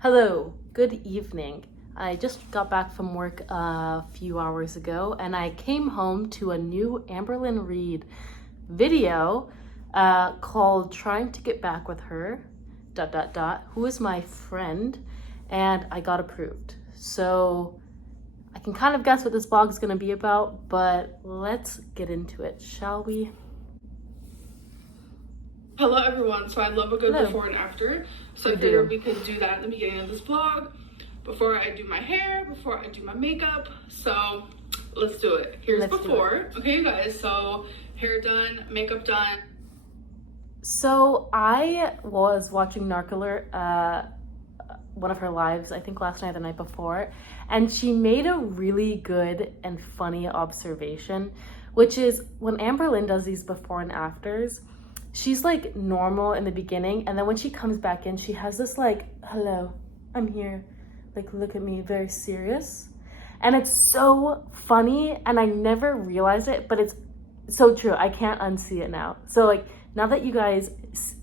Hello, good evening. I just got back from work a few hours ago and I came home to a new Amberlynn Reid video called Trying to Get Back with Her, who is my friend, and I got approved. So I can kind of guess what this vlog is going to be about, but let's get into it, shall we? Hello everyone, so I love a good Hello. before and after, so I figured we could do that in the beginning of this vlog, before I do my hair, before I do my makeup, so let's do it. Here's before. Okay you guys, so hair done, makeup done. So I was watching Narc one of her lives, I think last night or the night before, and she made a really good and funny observation, which is when Amberlynn does these before and afters, she's like normal in the beginning, and then when she comes back in, she has this like, hello, I'm here, like look at me, very serious. And it's so funny, and I never realized it, but it's so true. I can't unsee it now. So like, now that you guys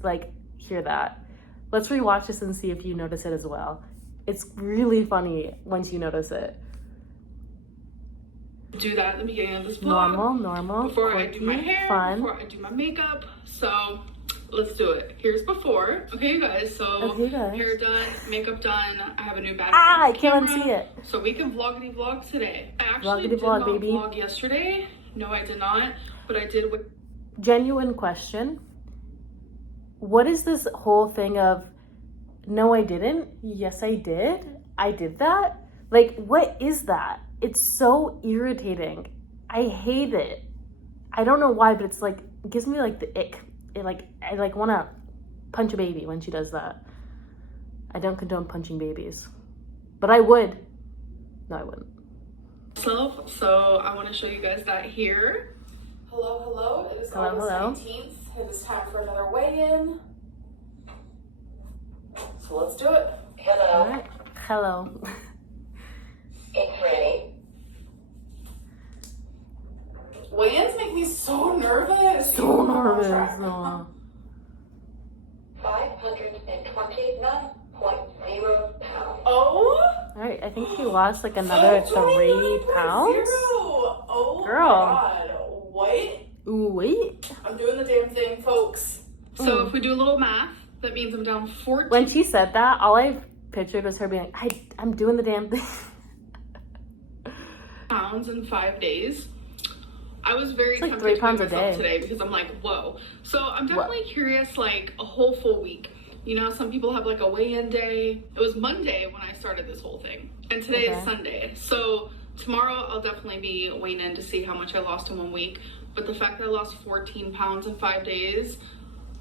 like hear that, let's rewatch this and see if you notice it as well. It's really funny once you notice it. Do that at the beginning of this vlog. Normal. Before quirky, I do my hair, fun. before I do my makeup. So let's do it. Here's before. Okay, you guys. So hair done, makeup done. I have a new battery. I can't unsee it. So we can vloggity vlog today. I actually did not baby. vlog yesterday. No, I did not. But I did with. Genuine question. What is this whole thing of, no, I didn't. Yes, I did. I did that. Like, what is that? It's so irritating. I hate it. I don't know why, but it's like, it gives me like the ick. I like want to punch a baby when she does that. I don't condone punching babies, but I would. No, I wouldn't. So I want to show you guys that here. Hello. It is August 19th. It is time for another weigh-in. So let's do it. Hello. All right. Hello. It's ready. Weigh-ins make me so nervous. So nervous. Aw. 529.0 pounds. Oh. All right. I think she lost like another 3 pounds. Oh, girl. God. What? Ooh, wait. I'm doing the damn thing, folks. So if we do a little math, that means I'm down 14. When she said that, all I pictured was her being like, I'm doing the damn thing. Pounds in 5 days. I was very like tempted 3 to pounds weigh a myself day today because I'm like, whoa. So I'm definitely curious, like a whole full week. You know, some people have like a weigh-in day. It was Monday when I started this whole thing, and today is Sunday. So tomorrow I'll definitely be weighing in to see how much I lost in 1 week. But the fact that I lost 14 pounds in 5 days,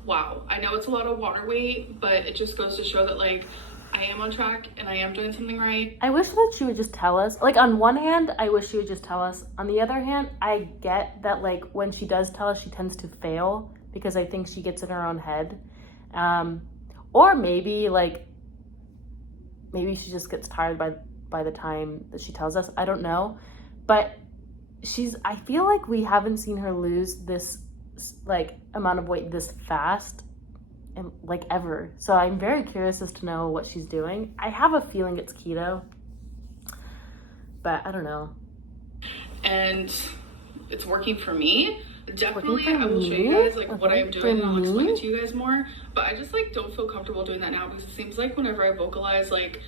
wow. I know it's a lot of water weight, but it just goes to show that like I am on track and I am doing something right. I wish that she would just tell us. Like, on one hand, I wish she would just tell us. On the other hand, I get that, like, when she does tell us, she tends to fail because I think she gets in her own head. Or maybe, like, maybe she just gets tired by the time that she tells us. I don't know. But I feel like we haven't seen her lose this, like, amount of weight this fast. And like ever. So I'm very curious as to know what she's doing. I have a feeling it's keto, but I don't know. And it's working for me. Definitely, I will show you guys like what I am doing and I'll explain it to you guys more. But I just like don't feel comfortable doing that now because it seems like whenever I vocalize like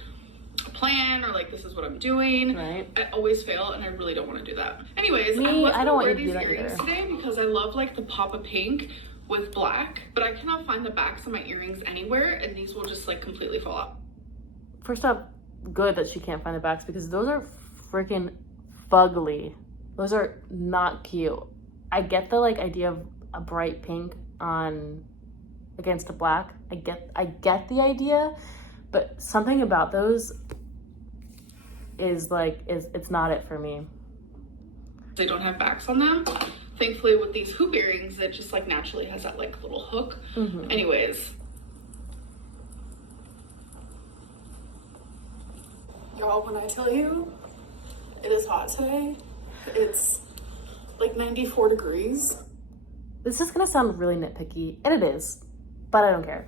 a plan or like this is what I'm doing, right, I always fail and I really don't want to do that. Anyways, I don't want wear you to these do that earrings either. today because I love like the pop of pink with black, but I cannot find the backs of my earrings anywhere and these will just like completely fall out. First off, good that she can't find the backs because those are freaking fugly. Those are not cute. I get the like idea of a bright pink against a black. I get the idea, but something about those is it's not it for me. They don't have backs on them. Thankfully with these hoop earrings, it just like naturally has that like little hook. Anyways. Y'all, when I tell you it is hot today, it's like 94 degrees. This is gonna sound really nitpicky, and it is, but I don't care.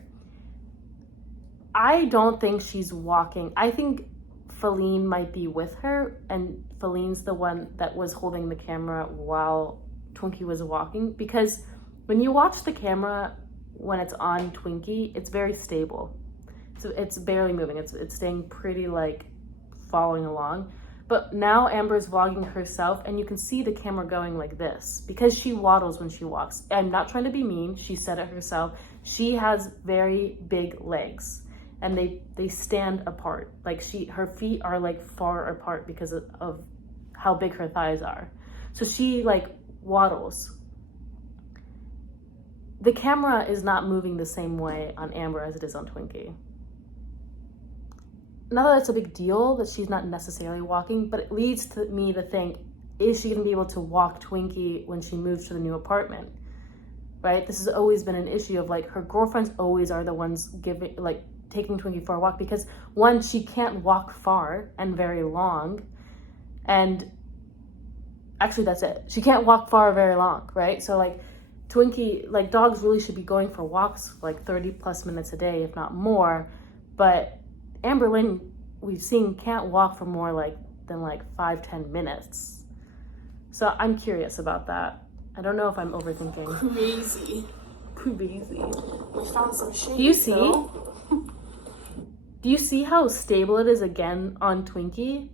I don't think she's walking. I think Feline might be with her, and Feline's the one that was holding the camera while Twinkie was walking, because when you watch the camera when it's on Twinkie, it's very stable. So it's barely moving. It's staying pretty like following along. But now Amber's vlogging herself, and you can see the camera going like this because she waddles when she walks. I'm not trying to be mean. She said it herself. She has very big legs, and they stand apart. Like her feet are like far apart because of how big her thighs are. So she like waddles. The camera is not moving the same way on Amber as it is on Twinkie. Not that it's a big deal that she's not necessarily walking, but it leads to me to think, is she gonna be able to walk Twinkie when she moves to the new apartment, right? This has always been an issue of like, her girlfriends always are the ones taking Twinkie for a walk, because one, she can't walk far and very long, and actually that's it. She can't walk far or very long, right? So like Twinkie, like dogs really should be going for walks like 30 plus minutes a day, if not more, but Amberlynn, we've seen, can't walk for more than 5-10 minutes. So I'm curious about that. I don't know if I'm overthinking. Crazy. We found some shade. Do you see? Do you see how stable it is again on Twinkie?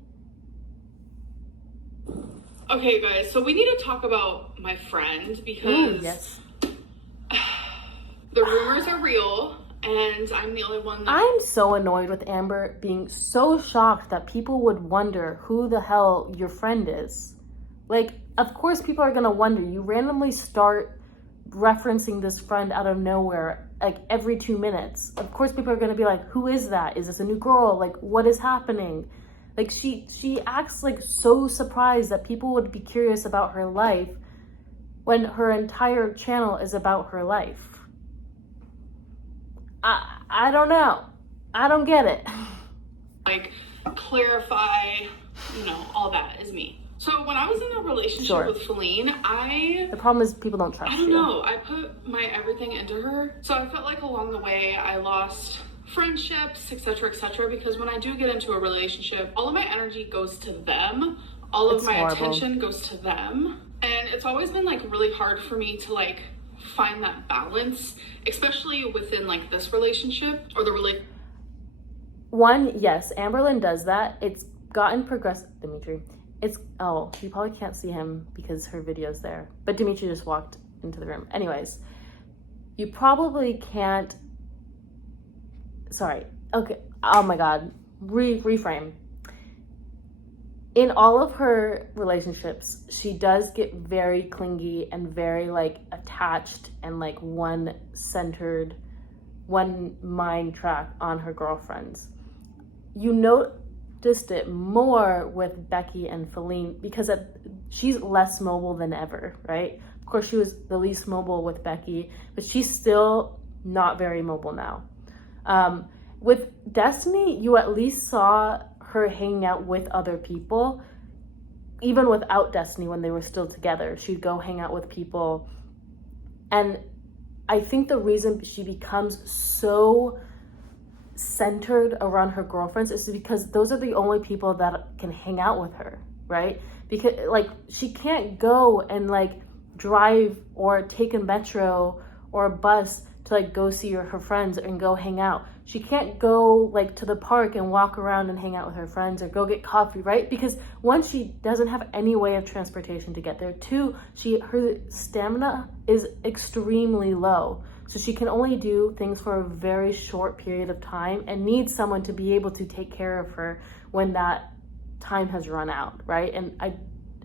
Okay, guys, so we need to talk about my friend because Ooh, yes. The rumors are real. And I'm the only one that... I'm so annoyed with Amber being so shocked that people would wonder who the hell your friend is. Like, of course people are gonna wonder. You randomly start referencing this friend out of nowhere, like every 2 minutes. Of course people are gonna be like, who is that? Is this a new girl? Like, what is happening? Like, she acts like so surprised that people would be curious about her life when her entire channel is about her life. I don't know. I don't get it. Like, clarify, all that is me. So when I was in a relationship with Feline, The problem is people don't trust you. I don't know. I put my everything into her. So I felt like along the way I lost friendships, etc., because when I do get into a relationship, all of my energy goes to them. All of my attention goes to them. And it's always been like really hard for me to like find that balance, especially within like this relationship or the relationship. One, yes, Amberlynn does that. It's gotten progressive. Dimitri, you probably can't see him because her video's there, but Dimitri just walked into the room. Anyways, you probably can't, sorry, okay, oh my god, reframe. In all of her relationships, she does get very clingy and very like attached and like one-centered, one mind track on her girlfriends. You noticed it more with Becky and Feline because she's less mobile than ever, right? Of course, she was the least mobile with Becky, but she's still not very mobile now. With Destiny, you at least saw her hanging out with other people. Even without Destiny, when they were still together, she'd go hang out with people. And I think the reason she becomes so centered around her girlfriends is because those are the only people that can hang out with her, right? Because like she can't go and like drive or take a metro or a bus to like go see her friends and go hang out. She can't go like to the park and walk around and hang out with her friends or go get coffee, right? Because one, she doesn't have any way of transportation to get there. Two, her stamina is extremely low. So she can only do things for a very short period of time and needs someone to be able to take care of her when that time has run out, right? And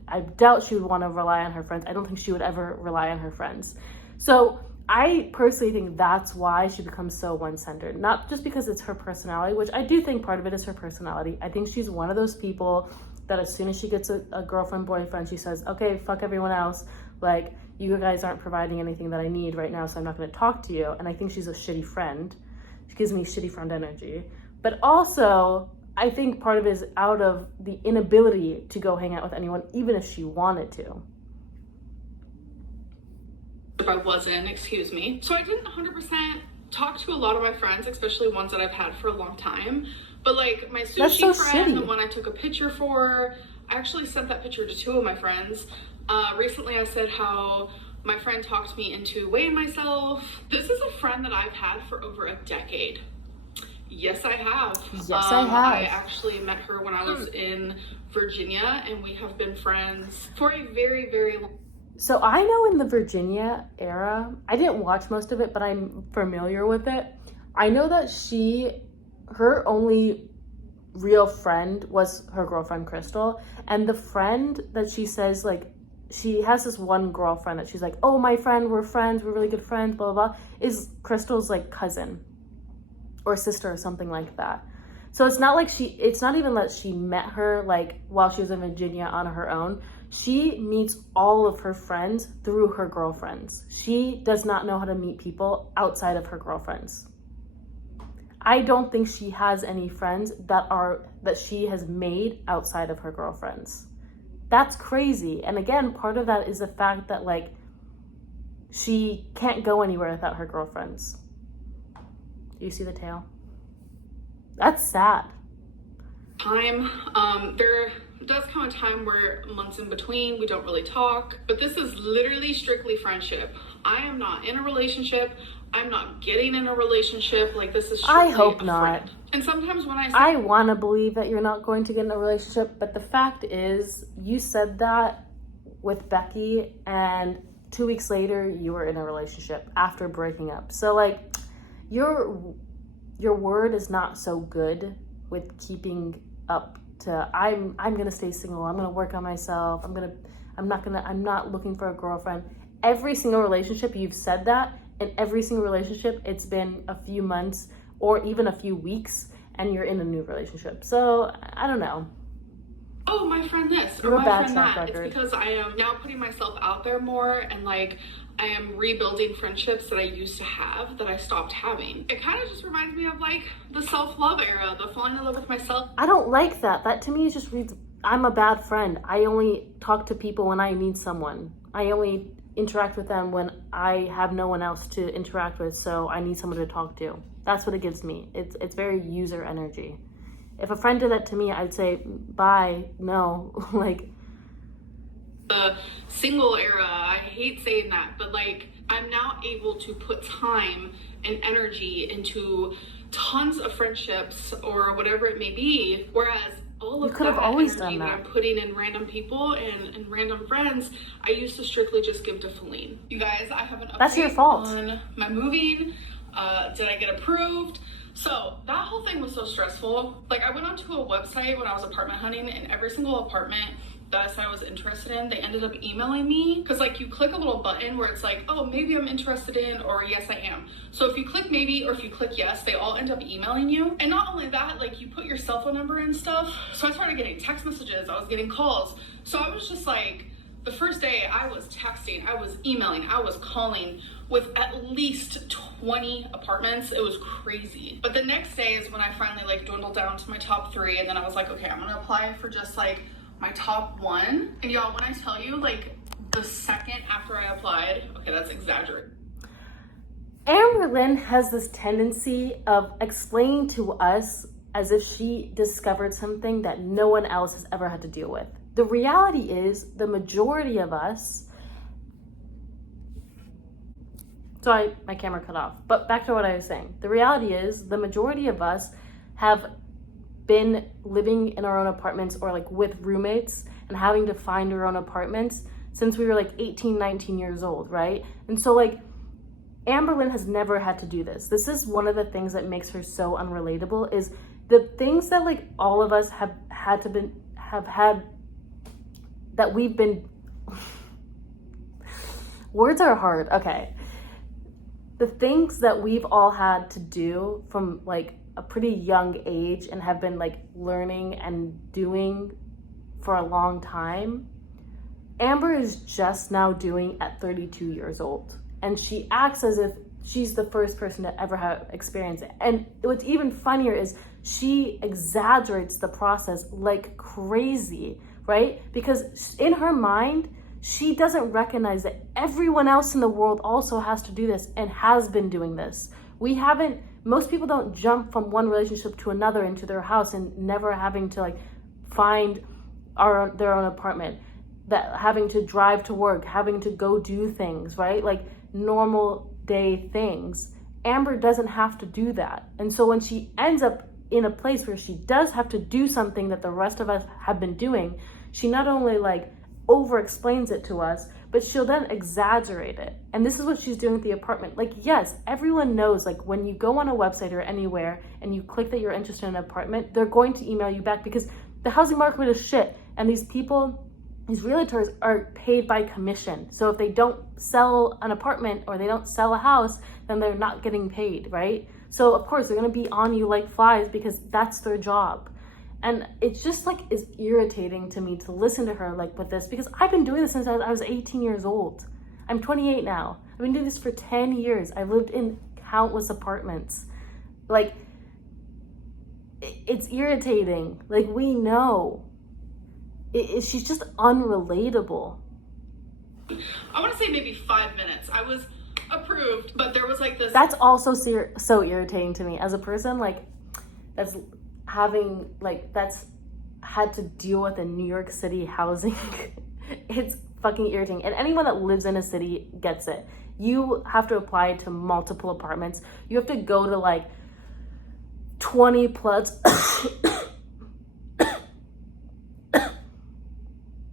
I doubt she would want to rely on her friends. I don't think she would ever rely on her friends. So I personally think that's why she becomes so one-centered. Not just because it's her personality, which I do think part of it is her personality. I think she's one of those people that as soon as she gets a girlfriend, boyfriend, she says, okay, fuck everyone else. Like, you guys aren't providing anything that I need right now, so I'm not going to talk to you. And I think she's a shitty friend. She gives me shitty friend energy. But also, I think part of it is out of the inability to go hang out with anyone, even if she wanted to. If I wasn't, excuse me. So I didn't 100% talked to a lot of my friends, especially ones that I've had for a long time. But like my That's sushi so friend, shitty. the one I took a picture for, I actually sent that picture to 2 of my friends. Recently I said how my friend talked me into weighing myself. This is a friend that I've had for over a decade. Yes, I have. Yes, I have. I actually met her when I was in Virginia, and we have been friends for a very, very long. So I know in the Virginia era, I didn't watch most of it, but I'm familiar with it. I know that her only real friend was her girlfriend Crystal, and the friend that she says, like, she has this one girlfriend that she's like, oh, my friend, we're friends, we're really good friends, blah blah blah, is Crystal's like cousin or sister or something like that. So it's not even that she met her like while she was in Virginia on her own. She meets all of her friends through her girlfriends. She does not know how to meet people outside of her girlfriends. I don't think she has any friends that she has made outside of her girlfriends. That's crazy. And again, part of that is the fact that like she can't go anywhere without her girlfriends. Do you see the tail? That's sad. Time. There does come a time where months in between we don't really talk, but this is literally strictly friendship. I am not in a relationship. I'm not getting in a relationship. Like, this is strictly I hope a not. friend. And sometimes when I want to believe that you're not going to get in a relationship, but the fact is, you said that with Becky, and 2 weeks later, you were in a relationship after breaking up. So, like, your word is not so good with keeping up to, I'm gonna stay single, I'm gonna work on myself, I'm not looking for a girlfriend. Every single relationship you've said that, in every single relationship, it's been a few months or even a few weeks, and you're in a new relationship. So, I don't know. Oh, my friend this, You're or a my bad friend track that. record. It's because I am now putting myself out there more, and like, I am rebuilding friendships that I used to have that I stopped having. It kind of just reminds me of like the self-love era, the falling in love with myself. I don't like that. That to me just reads, I'm a bad friend. I only talk to people when I need someone. I only interact with them when I have no one else to interact with, so I need someone to talk to. That's what it gives me. It's very user energy. If a friend did that to me, I'd say, bye, no, like. The single era, I hate saying that, but like, I'm now able to put time and energy into tons of friendships or whatever it may be, whereas all of You could have that always energy done that I'm putting in random people and random friends, I used to strictly just give to Feline. You guys, I have an update That's your fault. on my moving. Did I get approved? So that whole thing was so stressful. Like, I went onto a website when I was apartment hunting, and every single apartment that I said I was interested in, they ended up emailing me, because like, you click a little button where it's like, oh, maybe I'm interested in, or yes, I am. So if you click maybe, or if you click yes, they all end up emailing you. And not only that, like, you put your cell phone number and stuff. So I started getting text messages, I was getting calls. So I was just like, the first day I was texting, I was emailing, I was calling with at least 20 apartments. It was crazy. But the next day is when I finally like dwindled down to my top 3, and then I was like, okay, I'm gonna apply for just like my top 1. And y'all, when I tell you, like, the second after I applied, okay, that's exaggerated. Amberlynn has this tendency of explaining to us as if she discovered something that no one else has ever had to deal with. The reality is, the majority of us, sorry, my camera cut off, but back to what I was saying. The reality is, the majority of us have been living in our own apartments or like with roommates and having to find our own apartments since we were like 18, 19 years old, right? And so like, Amberlynn has never had to do this. This is one of the things that makes her so unrelatable, is the things that like all of us have had, that we've been, words are hard, okay. The things that we've all had to do from like a pretty young age and have been like learning and doing for a long time, Amber is just now doing at 32 years old. And she acts as if she's the first person to ever have experienced it. And what's even funnier is she exaggerates the process like crazy, right? Because in her mind, she doesn't recognize that everyone else in the world also has to do this and has been doing this, Most people don't jump from one relationship to another into their house and never having to like find their own apartment, that having to drive to work, having to go do things, right? Like normal day things. Amber doesn't have to do that. And so when she ends up in a place where she does have to do something that the rest of us have been doing, she not only like over explains it to us, but she'll then exaggerate it. And this is what she's doing with the apartment. Like, yes, everyone knows, like when you go on a website or anywhere and you click that you're interested in an apartment, they're going to email you back because the housing market is shit. And these realtors are paid by commission. So if they don't sell an apartment or they don't sell a house, then they're not getting paid, right? So of course they're gonna be on you like flies because that's their job. And it's just like is irritating to me to listen to her like with this, because I've been doing this since I was 18 years old. I'm 28 now. I've been doing this for 10 years. I lived in countless apartments. Like, it's irritating. Like, we know. She's just unrelatable. I want to say maybe 5 minutes. I was approved, but there was like this. That's also so irritating to me as a person. Like, that's had to deal with in New York City housing. It's fucking irritating. And anyone that lives in a city gets it. You have to apply to multiple apartments. You have to go to like 20 plus.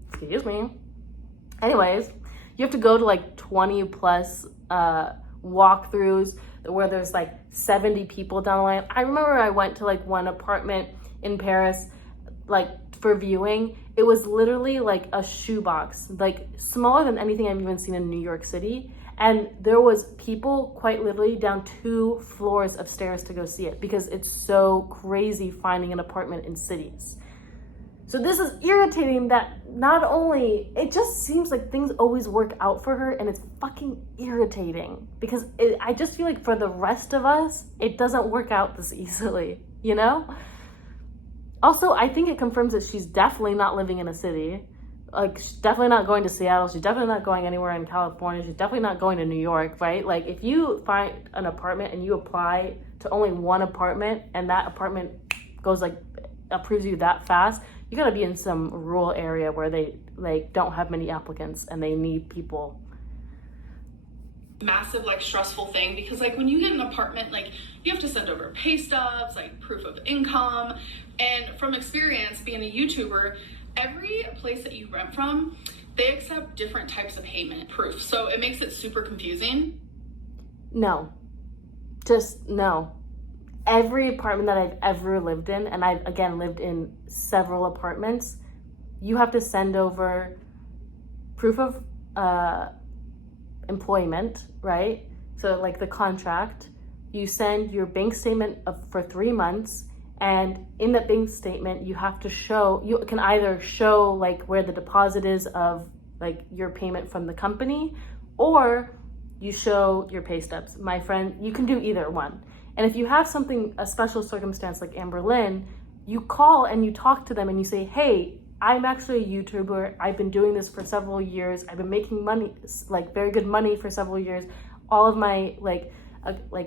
Excuse me. Anyways, you have to go to like 20 plus walkthroughs where there's like 70 people down the line. I remember I went to like one apartment in Paris, like for viewing. It was literally like a shoebox, like smaller than anything I've even seen in New York City. And there was people quite literally down 2 floors of stairs to go see it because it's so crazy finding an apartment in cities. So this is irritating that not only, it just seems like things always work out for her, and it's fucking irritating because I just feel like for the rest of us, it doesn't work out this easily, you know? Also, I think it confirms that she's definitely not living in a city. Like, she's definitely not going to Seattle. She's definitely not going anywhere in California. She's definitely not going to New York, right? Like, if you find an apartment and you apply to only one apartment and that apartment goes like, approves you that fast, you gotta be in some rural area where they like don't have many applicants and they need people. Massive like stressful thing because like when you get an apartment, like you have to send over pay stubs, like proof of income. And from experience being a YouTuber, every place that you rent from, they accept different types of payment proof. So it makes it super confusing. No. Just no. Every apartment that I've ever lived in, and I've again lived in several apartments, you have to send over proof of employment, right? So like the contract, you send your bank statement for 3 months, and in that bank statement you have to show, you can either show like where the deposit is of like your payment from the company, or you show your pay stubs. My friend, you can do either one. And if you have a special circumstance like Amberlynn, you call and you talk to them and you say, hey, I'm actually a YouTuber. I've been doing this for several years. I've been making money, like very good money for several years. All of my, like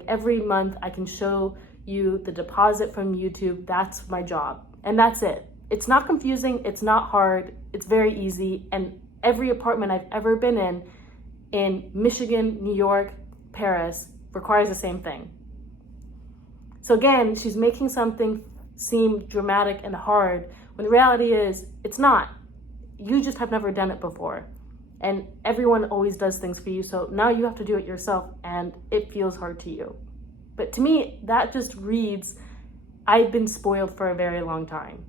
every month I can show you the deposit from YouTube. That's my job. And that's it. It's not confusing. It's not hard. It's very easy. And every apartment I've ever been in Michigan, New York, Paris, requires the same thing. So again, she's making something seem dramatic and hard when the reality is it's not. You just have never done it before. And everyone always does things for you. So now you have to do it yourself and it feels hard to you. But to me, that just reads, I've been spoiled for a very long time.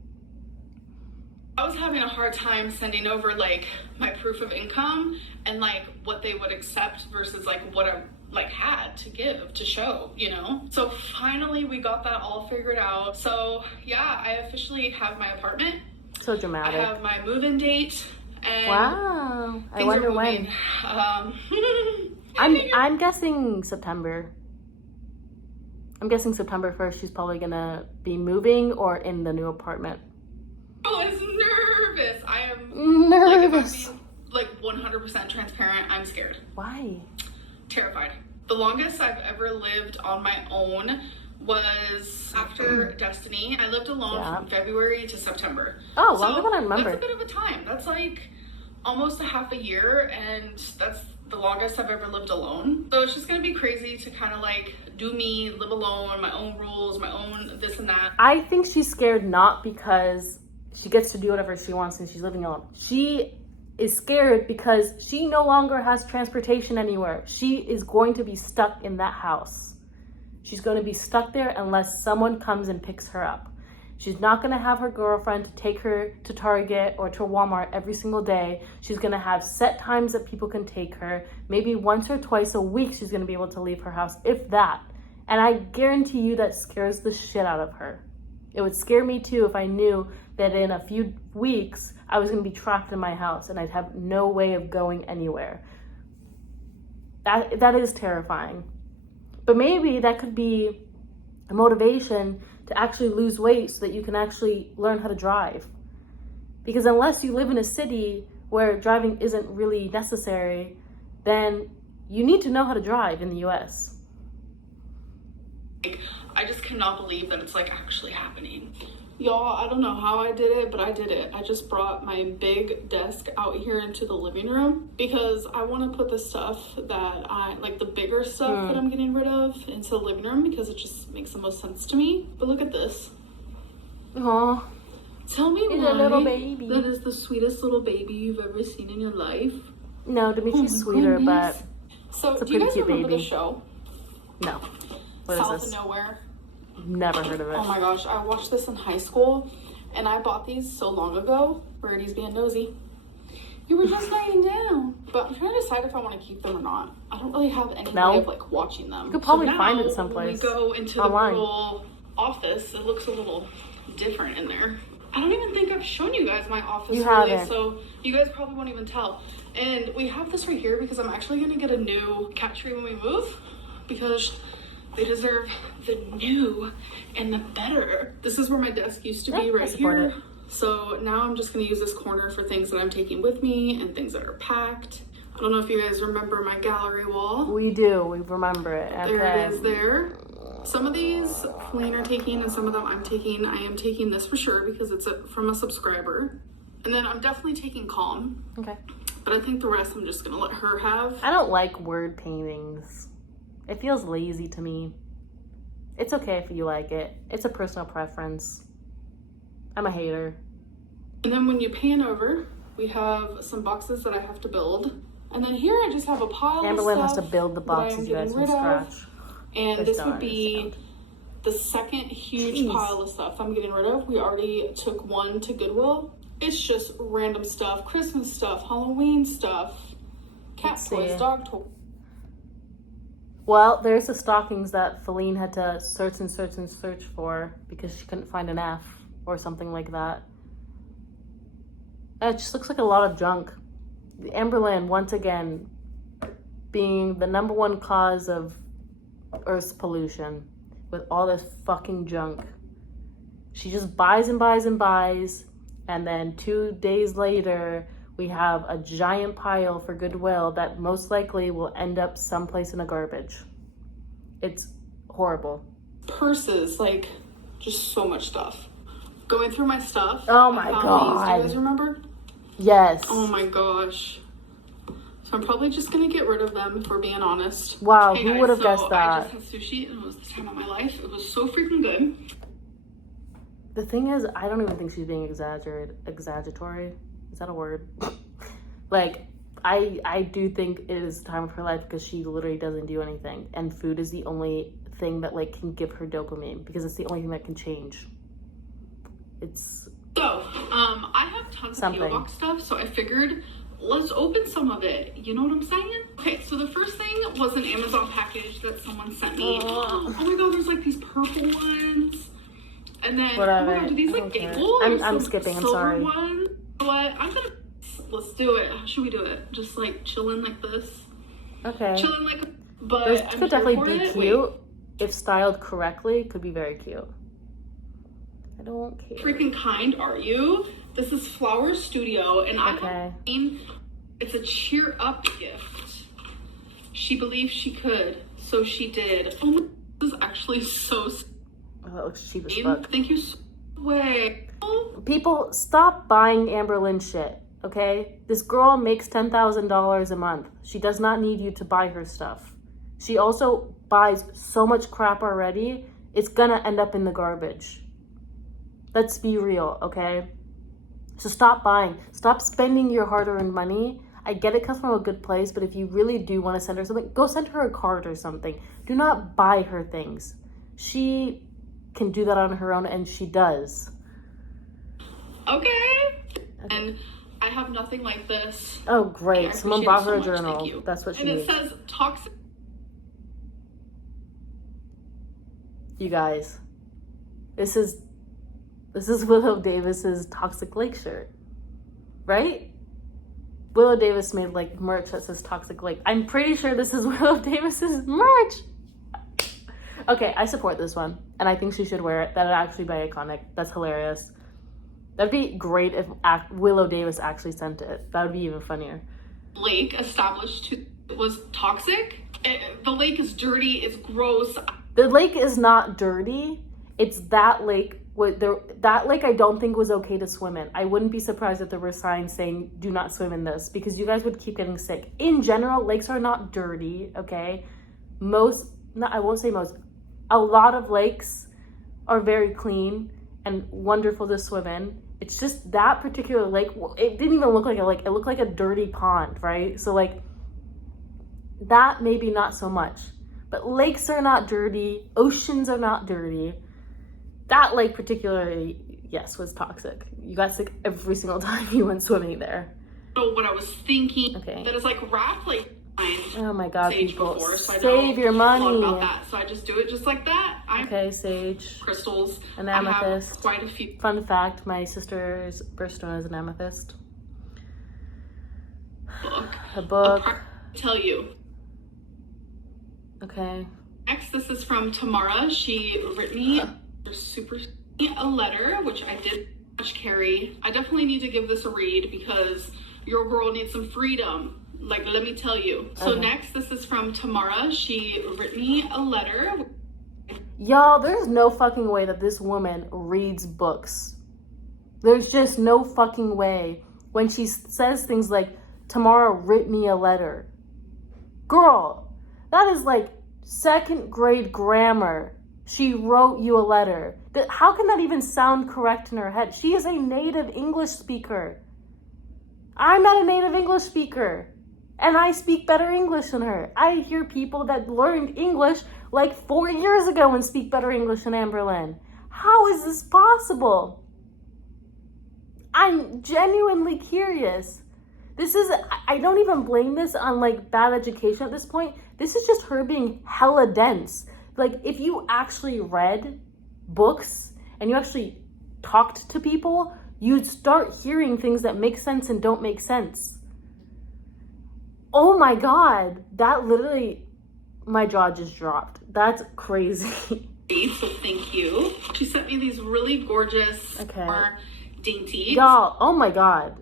I was having a hard time sending over like my proof of income and like what they would accept versus like what I like had to give to show, you know? So finally we got that all figured out. So yeah, I officially have my apartment. So dramatic. I have my move-in date. And wow. I wonder when. I'm guessing September. I'm guessing September 1st she's probably gonna be moving or in the new apartment. I was nervous. I am nervous. Like, if I'm being, like 100% transparent, I'm scared. Why? Terrified. The longest I've ever lived on my own was after Destiny. I lived alone from February to September. Oh, longer than I remember. That's a bit of a time. That's like almost a half a year, and that's the longest I've ever lived alone. So it's just gonna be crazy to kind of like do me, live alone, my own rules, my own this and that. I think she's scared not because she gets to do whatever she wants and she's living alone. She is scared because she no longer has transportation anywhere. She is going to be stuck in that house. She's going to be stuck there unless someone comes and picks her up. She's not going to have her girlfriend to take her to Target or to Walmart every single day. She's going to have set times that people can take her. Maybe once or twice a week she's going to be able to leave her house, if that. And I guarantee you that scares the shit out of her. It would scare me too if I knew that in a few weeks I was going to be trapped in my house and I'd have no way of going anywhere. That is terrifying. But maybe that could be a motivation to actually lose weight so that you can actually learn how to drive. Because unless you live in a city where driving isn't really necessary, then you need to know how to drive in the US. I just cannot believe that it's like actually happening. Y'all, I don't know how I did it, but I did it. I just brought my big desk out here into the living room because I want to put the stuff that like the bigger stuff that I'm getting rid of into the living room because it just makes the most sense to me. But look at this. Aww. Tell me He's why a little baby. that is the sweetest little baby you've ever seen in your life. No, Dimitri's sweeter, goodness. but So, it's a do you pretty guys cute remember baby. the show? No. What South is this? of Nowhere? Never heard of it. Oh my gosh, I watched this in high school and I bought these so long ago. Birdie's being nosy. You were just laying down. But I'm trying to decide if I want to keep them or not. I don't really have any way of like watching them. You could probably so now, find it someplace. When we go into online. the little office, it looks a little different in there. I don't even think I've shown you guys my office You really, haven't. so you guys probably won't even tell. And we have this right here because I'm actually gonna get a new cat tree when we move because they deserve the new and the better. This is where my desk used to be right here. it. So now I'm just gonna use this corner for things that I'm taking with me and things that are packed. I don't know if you guys remember my gallery wall. We do. We remember it. Okay. There it is there. Some of these Colleen are taking and some of them I'm taking. I am taking this for sure because it's from a subscriber. And then I'm definitely taking Calm. Okay. But I think the rest I'm just gonna let her have. I don't like word paintings. It feels lazy to me. It's okay if you like it. It's a personal preference. I'm a hater. And then when you pan over, we have some boxes that I have to build. And then here I just have a pile of Amberlynn has stuff to build the that I am boxes, you guys, getting from rid of. scratch. And Which this don't would be understand. the second huge Jeez. pile of stuff I'm getting rid of. We already took one to Goodwill. It's just random stuff, Christmas stuff, Halloween stuff, cat Let's toys, see. dog toys. Well, there's the stockings that Feline had to search and search and search for because she couldn't find an F or something like that. It just looks like a lot of junk. Amberlynn, once again, being the number one cause of Earth's pollution with all this fucking junk. She just buys and buys and buys, and then 2 days later, we have a giant pile for Goodwill that most likely will end up someplace in the garbage. It's horrible. Purses, like just so much stuff. Going through my stuff. Oh my I found God. These. Do you guys remember? Yes. Oh my gosh. So I'm probably just gonna get rid of them if we're being honest. Wow, Hey who guys, would have so guessed I that? just had sushi and it was the time of my life. It was so freaking good. The thing is, I don't even think she's being exaggeratory. Is that a word? Like, I do think it is the time of her life because she literally doesn't do anything. And food is the only thing that, like, can give her dopamine because it's the only thing that can change. It's... So, I have tons Something. of PO box stuff, so I figured let's open some of it. You know what I'm saying? Okay, so the first thing was an Amazon package that someone sent me. Oh my god, there's like these purple ones. And then, Whatever. oh my god, do these I like don't care. Gable? I'm Some skipping, I'm silver sorry. Ones. You know what? Let's do it. How should we do it? Just like chilling like this? Okay. Chilling like, but Those I'm could here definitely for be it. cute. Wait, If styled correctly, could be very cute. I don't care. freaking kind are you? This is Flower Studio, and Okay. it's a cheer up gift. She believed she could. So she did. Oh my, this is actually so Oh, that looks cheap as fuck. Thank you so much. People, stop buying Amberlynn shit, okay? This girl makes $10,000 a month. She does not need you to buy her stuff. She also buys so much crap already, it's gonna end up in the garbage. Let's be real, okay? So stop buying. Stop spending your hard-earned money. I get it comes from a good place, but if you really do want to send her something, go send her a card or something. Do not buy her things. She can do that on her own, and she does. Okay. And I have nothing like this. Oh, great. Someone bought her a journal. Thank you. That's what she needs. needs. And it says toxic. You guys, this is Willow Davis's Toxic Lake shirt, right? Willow Davis made like merch that says Toxic Lake. I'm pretty sure this is Willow Davis's merch. Okay, I support this one, and I think she should wear it. That'd actually be iconic. That's hilarious. That'd be great if Willow Davis actually sent it. That would be even funnier. Lake established was toxic. The lake is dirty. It's gross. The lake is not dirty. It's that lake. That lake I don't think was okay to swim in. I wouldn't be surprised if there were signs saying do not swim in this, because you guys would keep getting sick. In general, lakes are not dirty, okay? I won't say most. A lot of lakes are very clean and wonderful to swim in. It's just that particular lake, it didn't even look like a lake. It looked like a dirty pond, right? So like that maybe not so much. But lakes are not dirty. Oceans are not dirty. That lake particularly, yes, was toxic. You got sick every single time you went swimming there. So what I was thinking, okay. That is like wrap like oh my god, sage people, before, so save your money. A lot about that, so I just do it just like that. Okay, sage. Crystals. An amethyst. I have quite a few. Fun fact, my sister's birthstone is an amethyst. A book. I'll tell you. Okay. Next, this is from Tamara. She wrote me a letter, which I did much carry. I definitely need to give this a read because your girl needs some freedom. Like, let me tell you. So next, this is from Tamara. She wrote me a letter. Y'all, there's no fucking way that this woman reads books. There's just no fucking way. When she says things like, Tamara wrote me a letter. Girl, that is like 2nd grade grammar. She wrote you a letter. How can that even sound correct in her head? She is a native English speaker. I'm not a native English speaker. And I speak better English than her. I hear people that learned English like 4 years ago and speak better English than Amberlynn. How is this possible? I'm genuinely curious. I don't even blame this on like bad education at this point. This is just her being hella dense. Like if you actually read books and you actually talked to people, you'd start hearing things that make sense and don't make sense. Oh my god, that literally, my jaw just dropped. That's crazy. So thank you. She sent me these really gorgeous dainties. Y'all, oh my god.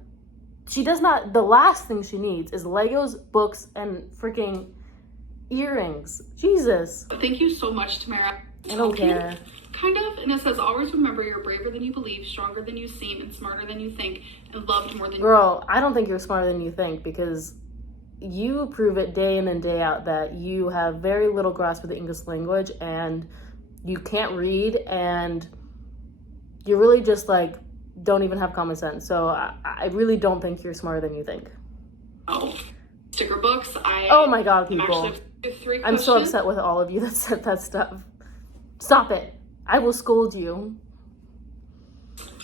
She does not, the last thing she needs is Legos, books, and freaking earrings. Jesus. Thank you so much, Tamara. I don't care. Kind of, and it says, always remember you're braver than you believe, stronger than you seem, and smarter than you think, and loved more than Girl, I don't think you're smarter than you think, because you prove it day in and day out that you have very little grasp of the English language, and you can't read, and you really just like don't even have common sense. So I really don't think you're smarter than you think. Oh, sticker books. Oh my god, people. I'm so questions. upset with all of you that said that stuff. Stop it. I will scold you.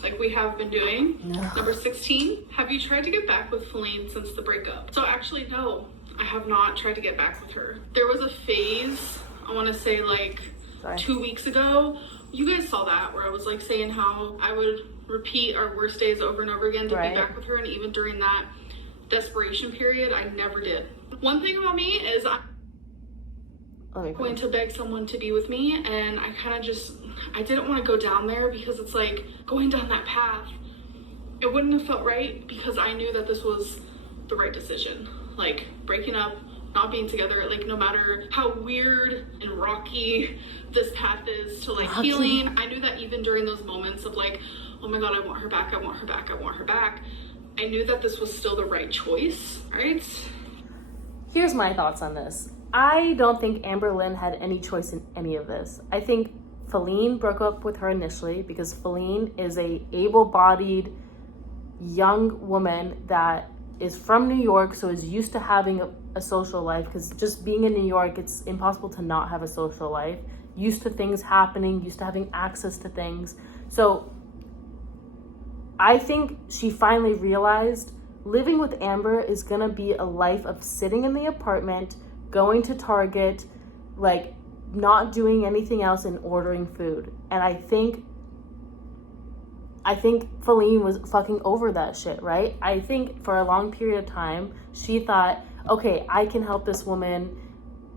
Like we have been doing. Number 16, have you tried to get back with Feline since the breakup? So actually, no, I have not tried to get back with her. There was a phase, I want to say like 2 weeks ago. You guys saw that where I was like saying how I would repeat our worst days over and over again to be back with her. And even during that desperation period, I never did. One thing about me is I'm going to beg someone to be with me, and I didn't want to go down there because it's like going down that path. It wouldn't have felt right because I knew that this was the right decision. Like breaking up not being together, like no matter how weird and rocky this path is to like healing. I knew that even during those moments of like, oh my God, I want her back, I want her back, I want her back, I knew that this was still the right choice, right? Here's my thoughts on this. I don't think Amberlynn had any choice in any of this. I think Feline broke up with her initially because Feline is a able-bodied young woman that is from New York, so is used to having a social life, because just being in New York, it's impossible to not have a social life. Used to things happening, used to having access to things. So I think she finally realized living with Amber is gonna be a life of sitting in the apartment, going to Target, like not doing anything else and ordering food. And I think Feline was fucking over that shit, right? I think for a long period of time, she thought, okay, I can help this woman,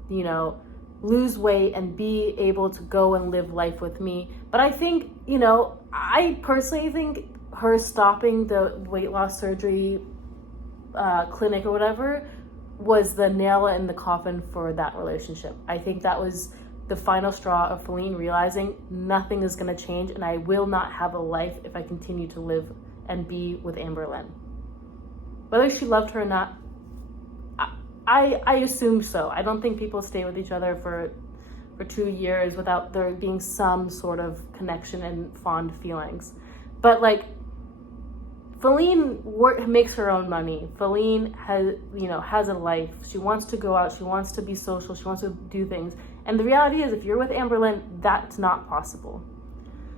you know, lose weight and be able to go and live life with me. But I think, you know, I personally think her stopping the weight loss surgery clinic or whatever was the nail in the coffin for that relationship. I think that was the final straw of Feline realizing nothing is going to change and I will not have a life if I continue to live and be with Amberlynn. Whether she loved her or not, I assume so. I don't think people stay with each other for 2 years without there being some sort of connection and fond feelings. But like, Feline makes her own money. Feline has a life. She wants to go out. She wants to be social. She wants to do things. And the reality is, if you're with Amberlynn, that's not possible.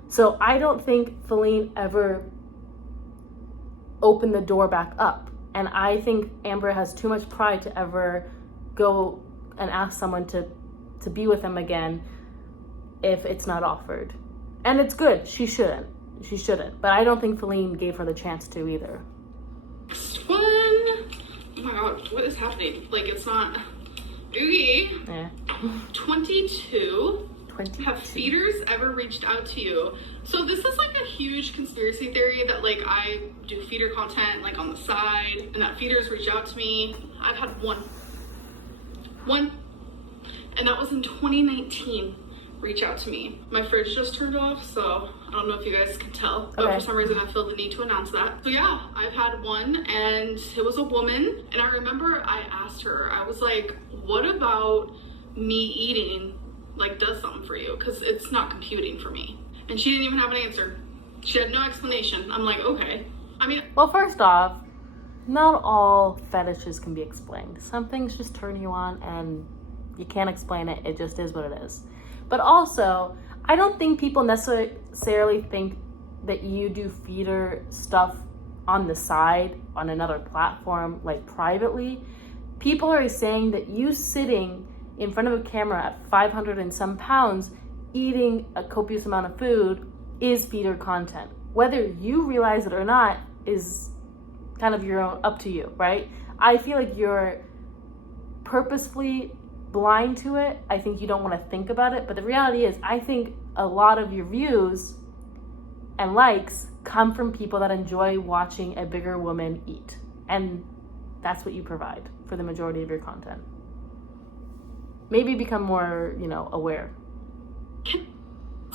So I don't think Feline ever opened the door back up. And I think Amber has too much pride to ever go and ask someone to be with them again if it's not offered. And it's good. She shouldn't. But I don't think Feline gave her the chance to either. Next one. Oh my God, what is happening? Like, it's not... Oogie. Yeah. 22. Have feeders ever reached out to you? So this is like a huge conspiracy theory that like I do feeder content like on the side and that feeders reach out to me. I've had one. And that was in 2019. Reach out to me. My fridge just turned off, so I don't know if you guys can tell, but for some reason I feel the need to announce that. So yeah, I've had one, and it was a woman, and I remember I asked her, I was like, what about me eating like does something for you? Because it's not computing for me. And she didn't even have an answer. She had no explanation. I'm like, okay. I mean, well, first off, not all fetishes can be explained. Some things just turn you on and you can't explain it. It just is what it is. But also, I don't think people necessarily think that you do feeder stuff on the side, on another platform, like privately. People are saying that you sitting in front of a camera at 500 and some pounds, eating a copious amount of food is feeder content. Whether you realize it or not is kind of your own, up to you, right? I feel like you're purposefully blind to it. I think you don't want to think about it, but the reality is I think a lot of your views and likes come from people that enjoy watching a bigger woman eat, and that's what you provide for the majority of your content. Maybe become more, aware.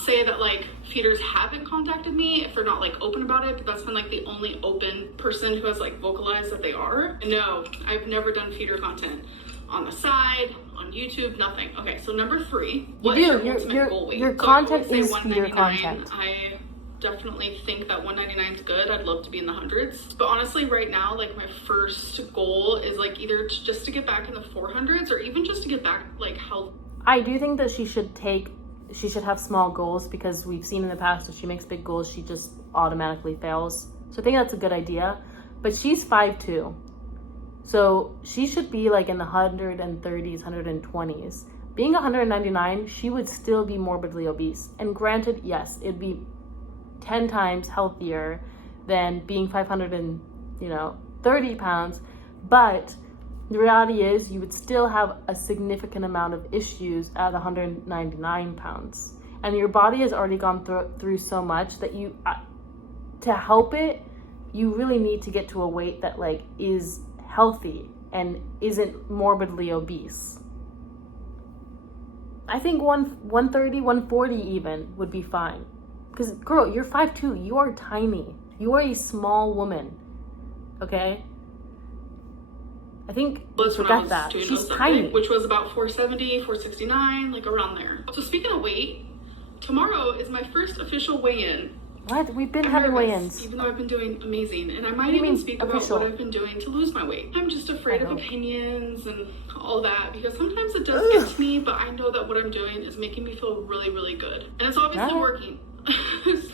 Say that like feeders haven't contacted me if they're not like open about it, but that's been like the only open person who has like vocalized that they are. No, I've never done feeder content on the side, on YouTube, nothing. Okay, so number 3. What is your ultimate goal weight? Your content is feeder content. I definitely think that 199 is good. I'd love to be in the hundreds. But honestly, right now, like my first goal is like either just to get back in the 400s or even just to get back like health. I do think that she should have small goals, because we've seen in the past if she makes big goals, she just automatically fails. So I think that's a good idea. But she's 5'2". So she should be like in the 130s, 120s. Being 199, she would still be morbidly obese. And granted, yes, it'd be 10 times healthier than being 530 pounds. But the reality is you would still have a significant amount of issues at 199 pounds. And your body has already gone through so much that to help it, you really need to get to a weight that like is healthy and isn't morbidly obese. I think 130, 140 even would be fine. Because, girl, you're 5'2". You are tiny. You are a small woman. Okay? I think forget that. She's tiny. Which was about 470, 469, like around there. So speaking of weight, tomorrow is my first official weigh-in. What? We've been I'm having nervous, weigh-ins. even though I've been doing amazing. And I might even speak about what I've been doing to lose my weight. I'm just afraid of opinions and all that, because sometimes it does get to me, but I know that what I'm doing is making me feel really, really good. And it's obviously working.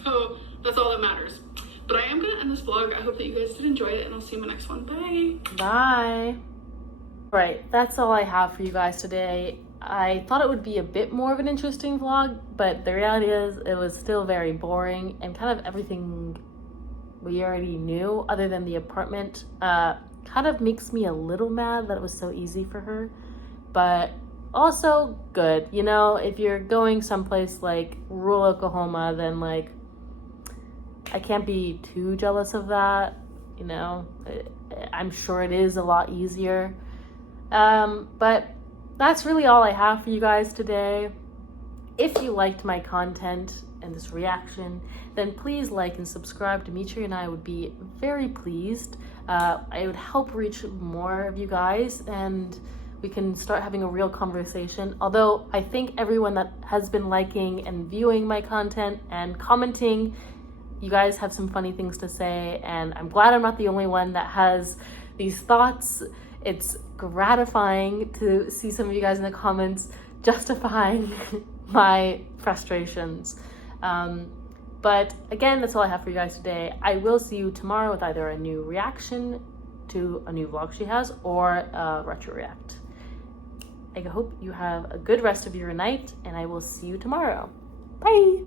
So that's all that matters. But I am going to end this vlog. I hope that you guys did enjoy it, and I'll see you in my next one. Bye. Bye. Right, that's all I have for you guys today. I thought it would be a bit more of an interesting vlog, but the reality is it was still very boring, and kind of everything we already knew other than the apartment kind of makes me a little mad that it was so easy for her, but also good. You know, if you're going someplace like rural Oklahoma, then like I can't be too jealous of that. You know, I'm sure it is a lot easier, but that's really all I have for you guys today. If you liked my content and this reaction, then please like and subscribe. Dimitri and I would be very pleased. I would help reach more of you guys, and we can start having a real conversation. Although I think everyone that has been liking and viewing my content and commenting, you guys have some funny things to say, and I'm glad I'm not the only one that has these thoughts. It's gratifying to see some of you guys in the comments justifying my frustrations. But again, that's all I have for you guys today. I will see you tomorrow with either a new reaction to a new vlog she has or a retro react. I hope you have a good rest of your night, and I will see you tomorrow. Bye!